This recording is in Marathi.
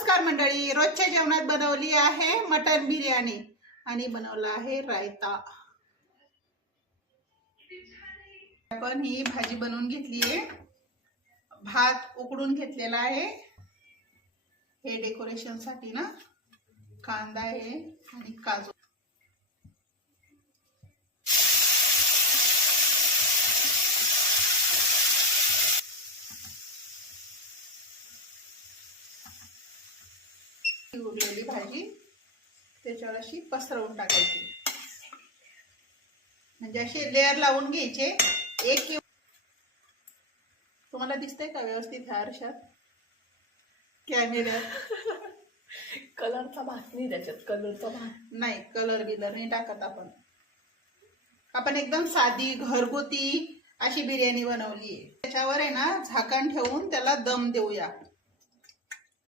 नमस्कार मंडळी, रोजच्या जेवणात बनवली आहे मटन बिर्याणी आणि बनवला आहे रायता। आपण ही भाजी बनवून घेतली आहे। भात उकडून घेतलेला आहे। हे डेकोरेशन साठी ना, कांदा आहे आणि काजू। उरलेली भाजी त्याच्यावर अशी पसरवून टाकायची, म्हणजे असे लेयर लावून घ्यायचे। एक तुम्हाला दिसतंय का व्यवस्थित आरशात कॅमेऱ्यात? कलरचा भात नाही त्याच्यात, कलरचा भात नाही, कलर बिलर नाही टाकत आपण एकदम साधी घरगुती अशी बिर्याणी बनवली आहे। त्याच्यावर आहे ना झाकण ठेवून त्याला दम देऊया।